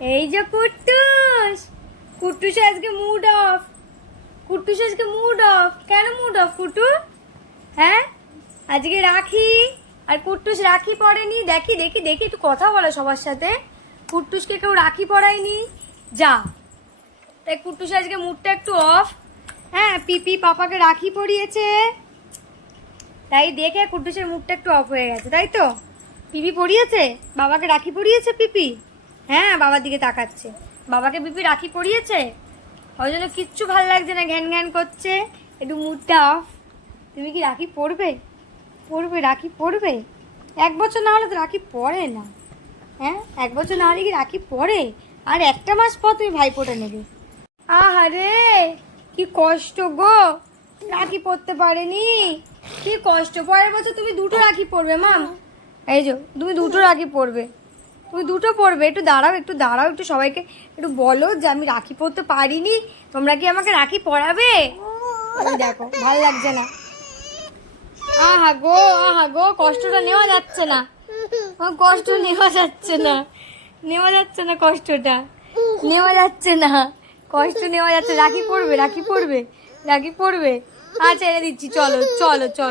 এই যে কুট্টুস কুট্টুস আজকে মুড অফ কুট্টুস আজকে মুড অফ কেন মুড অফ কুটু হ্যাঁ? আজকে রাখি, আর কুট্টুস রাখি পড়েনি। দেখি দেখি দেখি, একটু কথা বলো সবার সাথে। কুট্টুসকে কেউ রাখি পড়ায়নি? যা। তাই কুট্টুস আজকে মুডটা একটু অফ হ্যাঁ পিপি পাপাকে রাখি পরিয়েছে তাই দেখে কুট্টুসের মুখটা একটু অফ হয়ে গেছে, তাই তো? পিপি পরিয়েছে বাবাকে রাখি পরিয়েছে পিপি? হ্যাঁ বাবার দিকে তাকাচ্ছে। বাবাকে বিপি রাখি পরিয়েছে? ওই জন্য কিচ্ছু ভালো লাগছে না, ঘ্যান ঘ্যান করছে। একটু মুডটা অফ তুমি কি রাখি পরবে? পরবে, রাখি পরবে? এক বছর না হলে তো রাখি পরে না। হ্যাঁ এক বছর না হলে কি রাখি পরে? আর একটা মাস পর তুমি ভাইফোঁটা নেবে। আহারে, কি কষ্ট গো। রাখি পরতে পারেনি। কি কষ্ট, পরের বছর তুমি দুটো রাখি পরবে মাম এই যে, তুমি দুটো রাখি পরবে। তুমি দুটো পরবে, একটু দাঁড়াও একটু দাঁড়াও, একটু সবাইকে একটু বলো যে আমি রাখি পরতে পারিনি। তোমরা কি আমাকে রাখি পরাবে? দেখো, ভালো লাগছে না। আহা গো আহা গো, কষ্টটা নেওয়া যাচ্ছে না। কষ্ট নেওয়া যাচ্ছে না। নেওয়া যাচ্ছে না কষ্টটা। নেওয়া যাচ্ছে না। কষ্ট নেওয়া যাচ্ছে। রাখি পড়বে রাখি পড়বে রাখি পড়বে আচ্ছা এনে দিচ্ছি। চলো চলো চলো।